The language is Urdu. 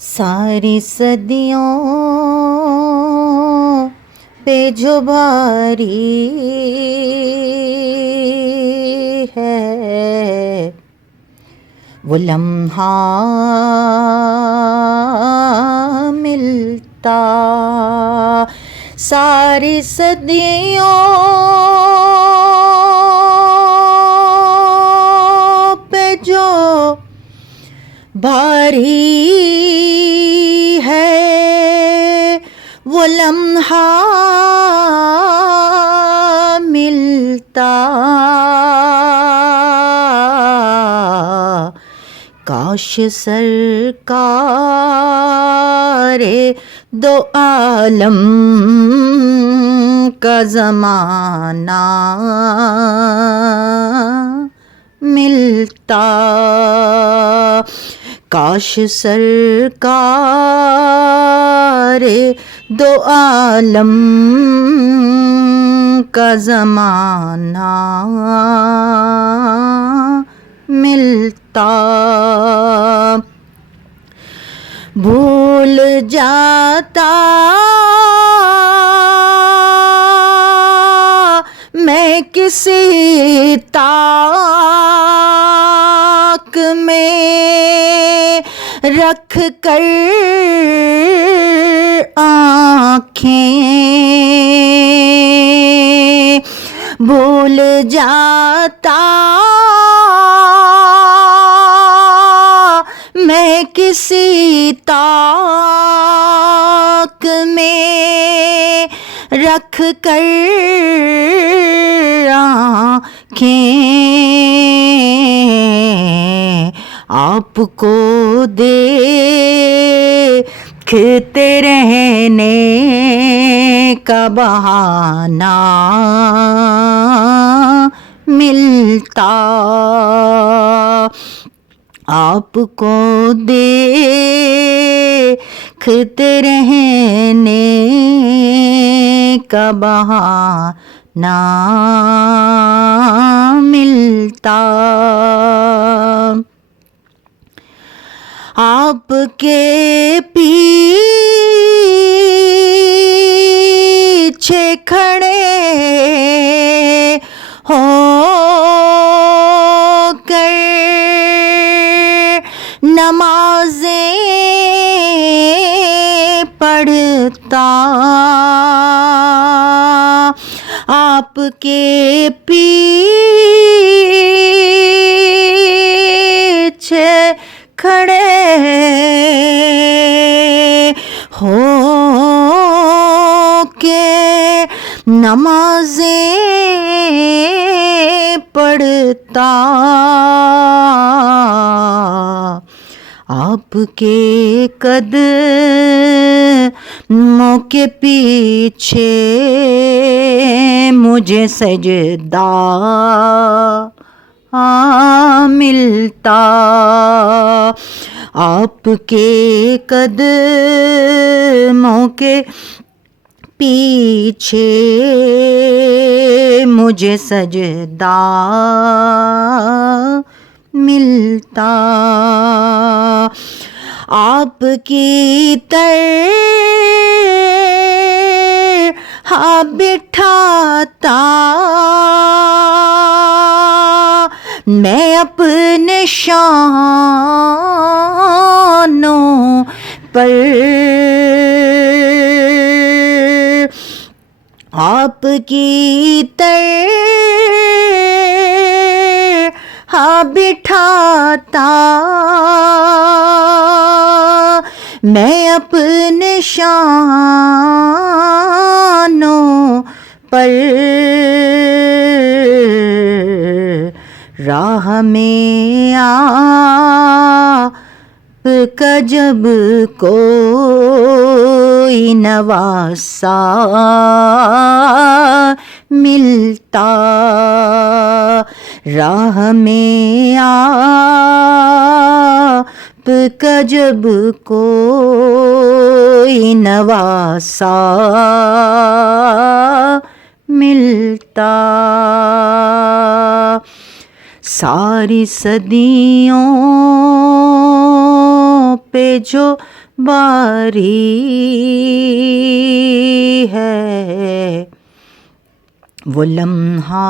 ساری صدیوں پہ جو بھاری ہے وہ لمحہ ملتا، ساری صدیوں پہ جو بھاری ہے وہ لمحہ ملتا، کاش سرکار دو عالم کا زمانہ ملتا، کاش سرکار دو عالم کا زمانہ ملتا، بھول جاتا میں کسی طاق میں رکھ کر آنکھیں، بھول جاتا میں کسی طاق میں رکھ کر آنکھیں، آپ کو دیکھتے رہنے کا بہانہ ملتا، آپ کو دیکھتے رہنے کا بہانہ ملتا، آپ کے پیچھے کھڑے ہو کر نمازیں پڑھتا، آپ کے پیچھے کھڑے ہو کے نمازیں پڑھتا، آپ کے قدموں کے پیچھے مجھے سجدہ ملتا، آپ کے قدموں کے پیچھے مجھے سجدہ ملتا، آپ کی طرح بٹھاتا میں اپنے شانوں پر، آپ کی طرح بٹھاتا میں اپنے شانوں پر، راہ میں آپ کا جب کوئی نواسا ملتا، راہ میں آپ کا جب کوئی نواسا ملتا، ساری صدیوں پہ جو باری ہے وہ لمحہ